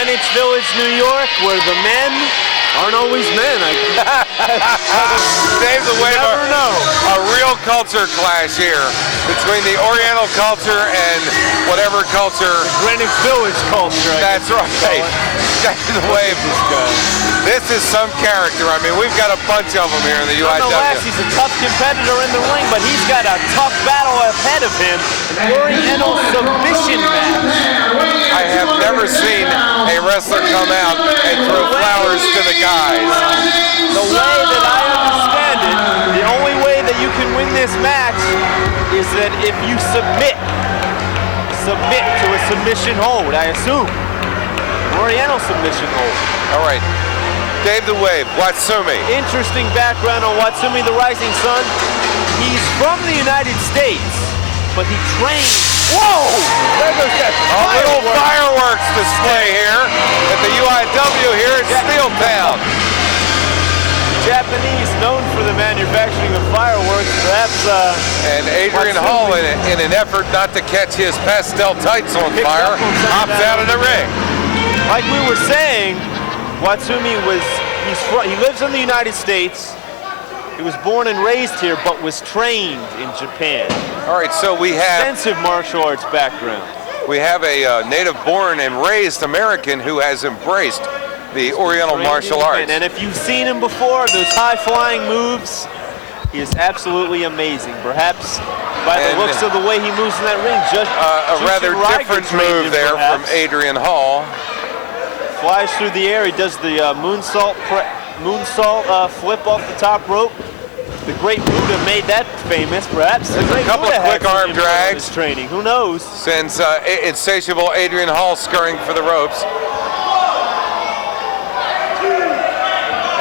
Greenwich Village, New York, where the men aren't always men. Dave the Wave, a real culture clash here between the Oriental culture and whatever culture. Greenwich Village culture. That's right. Dave the Wave. This is some character. I mean, we've got a bunch of them here in the UIW. Nonetheless, he's a tough competitor in the ring, but he's got a tough battle ahead of him. An Oriental submission match. I have never seen a wrestler come out and throw flowers to the guys. The way that I understand it, the only way that you can win this match is that if you submit to a submission hold, I assume. Oriental submission hold. All right. Dave the Wave, Watsumi. Interesting background on Watsumi, the Rising Sun. He's from the United States, but he trained. Whoa! There goes that a little fireworks display here at the UIW here at Steeltown. Japanese known for the manufacturing of fireworks, perhaps. And Adrian Hall, in an effort not to catch his pastel tights on fire, hops out of the ring. Like we were saying, Watsumi he lives in the United States. He was born and raised here, but was trained in Japan. All right, so we have extensive martial arts background. We have a native-born and raised American who has embraced the Oriental martial arts. And if you've seen him before, those high-flying moves, he is absolutely amazing. Perhaps by the looks of the way he moves in that ring, just a rather different move there from Adrian Hall. Flies through the air. He does the moonsault flip off the top rope. The great Buddha made that famous, perhaps. There's a couple of quick arm drags. Training. Who knows? Sends Insatiable Adrian Hall scurrying for the ropes.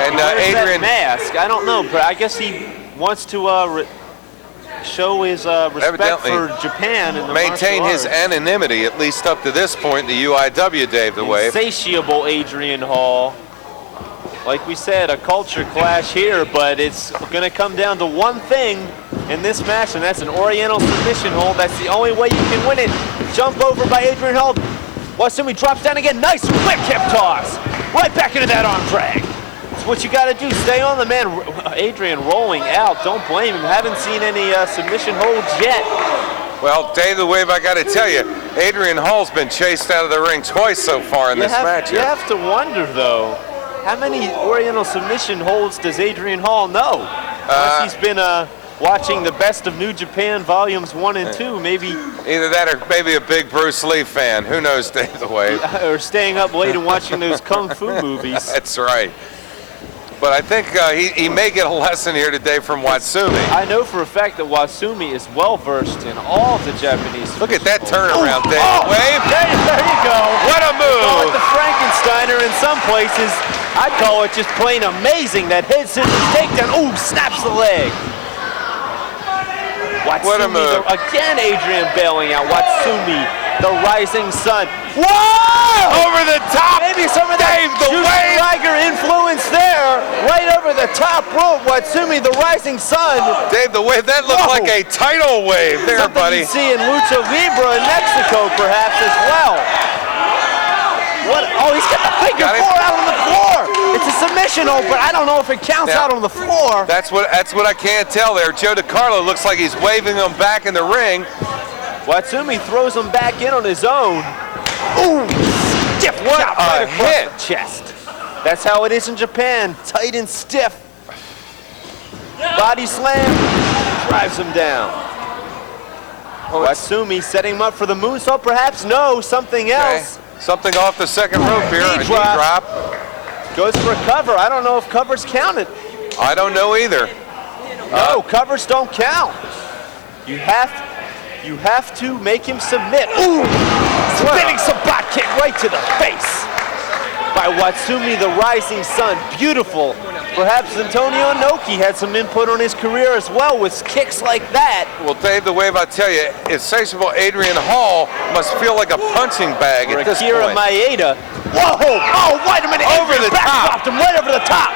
And Adrian. That mask. I don't know, but I guess he wants to show his respect for Japan and the maintain his anonymity, at least up to this point in the UIW, Dave the Wave. Insatiable Adrian Hall. Like we said, a culture clash here, but it's going to come down to one thing in this match, and that's an Oriental submission hold. That's the only way you can win it. Jump over by Adrian Hall. Watsumi drops down again. Nice quick hip toss. Right back into that arm drag. That's what you got to do. Stay on the man. Adrian rolling out. Don't blame him. Haven't seen any submission holds yet. Well, Dave the Wave, I got to tell you, Adrian Hall's been chased out of the ring twice so far in this match. You have to wonder, though, how many Oriental submission holds does Adrian Hall know? Unless he's been watching the Best of New Japan Volumes 1 and 2, maybe. Either that or maybe a big Bruce Lee fan. Who knows, Dave the Wave? Or staying up late and watching those Kung Fu movies. That's right. But I think he may get a lesson here today from Watsumi. I know for a fact that Watsumi is well-versed in all of the Japanese. Look at that turnaround, Dave. Wave. There you go. What a move. Call it the Frankensteiner in some places. I'd call it just plain amazing. That head scissors takedown. Ooh, snaps the leg. Watsumi, what a move. Again, Adrian bailing out. Watsumi, the Rising Sun. Whoa! Over the top. Maybe some of that Tiger influence there. Right over the top rope. Watsumi, the Rising Sun. Dave the Wave, that looked like a tidal wave there, something buddy. You see in Lucha Libre in Mexico, perhaps, as well. What? Oh, he's got the figure four out on the floor. It's a submission hold, but I don't know if it counts out on the floor. That's what I can't tell there. Joe DiCarlo looks like he's waving him back in the ring. Watsumi throws him back in on his own. Ooh, stiff chop right across the chest. That's how it is in Japan, tight and stiff. Body slam, drives him down. Watsumi setting him up for the moonsault, perhaps? No, something else. Something off the second rope here, a knee drop. Goes for a cover. I don't know if covers counted. I don't know either. No, covers don't count. You have to make him submit. Ooh, spinning sabot kick right to the face by Watsumi, the Rising Sun. Beautiful. Perhaps Antonio Inoki had some input on his career as well with kicks like that. Well, Dave the Wave, I tell you, Insatiable Adrian Hall must feel like a punching bag at this Akira point. Maeda. Whoa! Oh, wait a minute! Over the top. Him right over the top.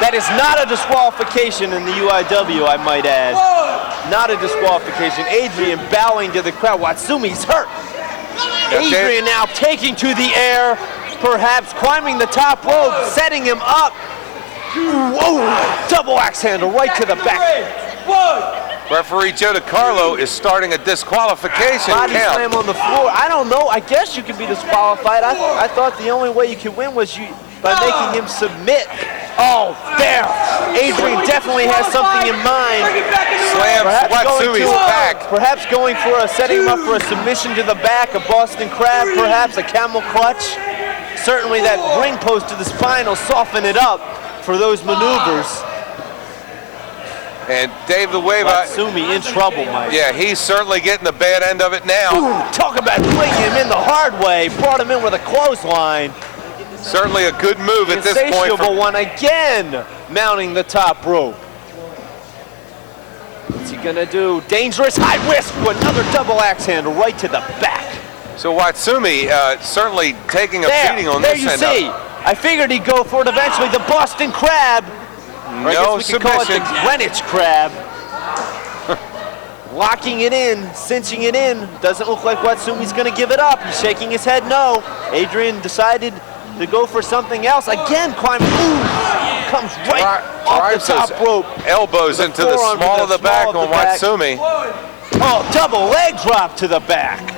That is not a disqualification in the UIW, I might add. Whoa. Not a disqualification. Adrian bowing to the crowd. Watsumi's hurt. Adrian now taking to the air. perhaps, climbing the top rope, setting him up. Whoa, double axe handle right to the back. Referee Joe DiCarlo is starting a disqualification Body count. slam on the floor. I don't know. I guess you could be disqualified. I thought the only way you could win was by making him submit. Oh, there. Adrian definitely has something in mind. Slams Watsumi's back. Perhaps going for setting him up for a submission to the back, a Boston Crab, perhaps a camel clutch. Certainly that ring post to the spine will soften it up for those maneuvers. And Dave the Wave, Watsumi in trouble, Mike. yeah, he's certainly getting the bad end of it now. Ooh, talk about putting him in the hard way. Brought him in with a clothesline. Certainly a good move at this point. Insatiable one again, mounting the top rope. What's he gonna do? Dangerous high risk with another double axe handle right to the back. So Watsumi certainly taking a beating on there this you end. see. I figured he'd go for it eventually. The Boston Crab. Or I No guess we could call it submission. the Greenwich Crab. Locking it in, cinching it in. Doesn't look like Watsumi's gonna give it up. He's shaking his head no. Adrian decided to go for something else. Again, climbing. Ooh, comes right off the top rope. Elbows into the small of the back on Watsumi. Oh, double leg drop to the back.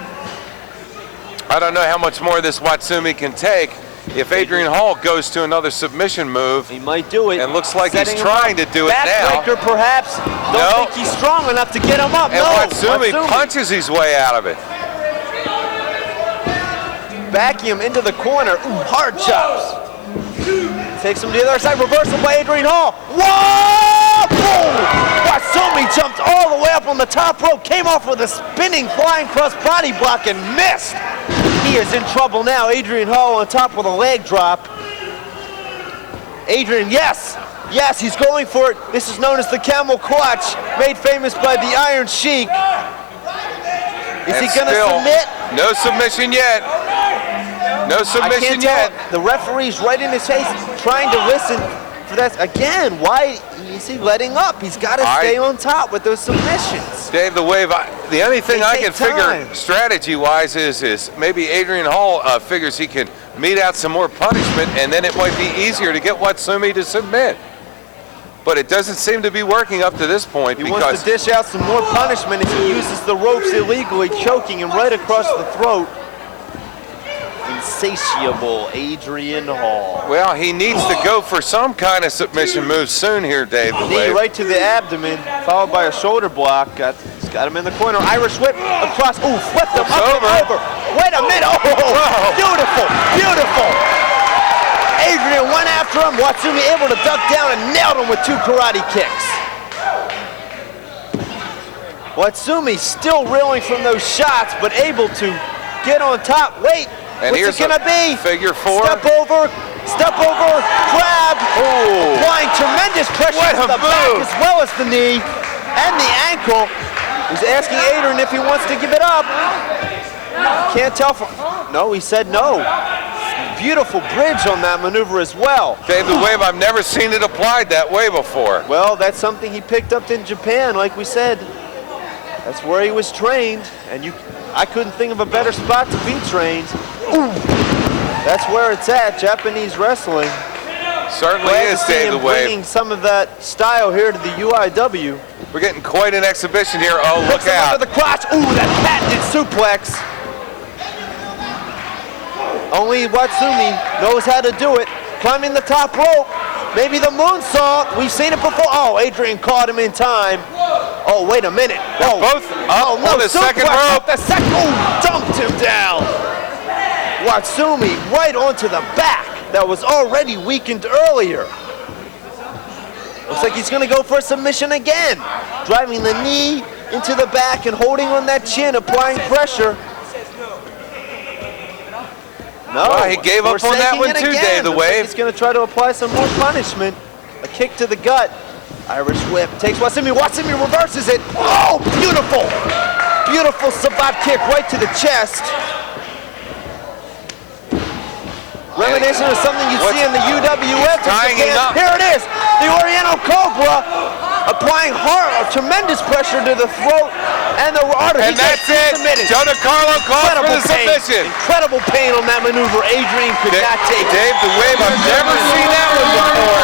I don't know how much more this Watsumi can take. If Adrian Hall goes to another submission move, he might do it. And looks like he's trying to do it now. Backbreaker, perhaps. Don't think he's strong enough to get him up. And Watsumi punches his way out of it. Backing him into the corner. Ooh, hard chops. Takes him to the other side. Reversal by Adrian Hall. Whoa! Boom! Watsumi jumped all the way up on the top rope. Came off with a spinning flying cross body block and missed. He is in trouble now. Adrian Hall on top with a leg drop. Adrian, yes, he's going for it. This is known as the camel clutch, made famous by the Iron Sheik. Is he gonna submit? No submission yet. No submission yet. The referee's right in his face, trying to listen for that. Again, why is he letting up? He's got to stay on top with those submissions. Dave the Wave, the only thing I can figure strategy-wise is maybe Adrian Hall figures he can mete out some more punishment, and then it might be easier to get Watsumi to submit. But it doesn't seem to be working up to this point. He wants to dish out some more punishment if he uses the ropes illegally, choking him right across the throat. Insatiable Adrian Hall. Well, he needs to go for some kind of submission move soon here, Dave. Knee right to the abdomen, followed by a shoulder block. He's got him in the corner. Irish whip across. Ooh, flipped him up and over. Wait a minute. Oh, beautiful, beautiful. Adrian went after him. Watsumi able to duck down and nailed him with two karate kicks. Watsumi still reeling from those shots, but able to get on top. Wait. And what's it gonna be? Figure four. Step over, grab. Oh. Applying tremendous pressure to the back as well as the knee and the ankle. He's asking Adrian if he wants to give it up. Can't tell from, no, he said no. Beautiful bridge on that maneuver as well. Dave the Wave, I've never seen it applied that way before. Well, that's something he picked up in Japan, like we said. That's where he was trained, and I couldn't think of a better spot to be trained. Ooh. That's where it's at, Japanese wrestling. Certainly is, Dave the Wave. Bringing some of that style here to the UIW. We're getting quite an exhibition here. Oh, look out. Under the crotch. Ooh, that patented suplex. Only Watsumi knows how to do it. Climbing the top rope. Maybe the moonsault. We've seen it before. Oh, Adrian caught him in time. Oh, wait a minute. Oh, both up on the second rope. The second. Ooh, dumped him down. Watsumi right onto the back that was already weakened earlier. Looks like he's going to go for a submission again. Driving the knee into the back and holding on that chin, applying pressure. No, well, he gave up on that one too, Dave the Wave. He's going to try to apply some more punishment. A kick to the gut. Irish whip takes Watsumi. Watsumi reverses it. Oh, beautiful. Beautiful sabbat kick right to the chest. Reminiscent of something you see in the UWF. Tying him up. Here it is, the Oriental Cobra applying tremendous pressure to the throat and the artery. And that's it. Joe DiCarlo calls for the submission. Incredible pain on that maneuver. Adrian could not take it. Dave, the wave, I've never seen that one before.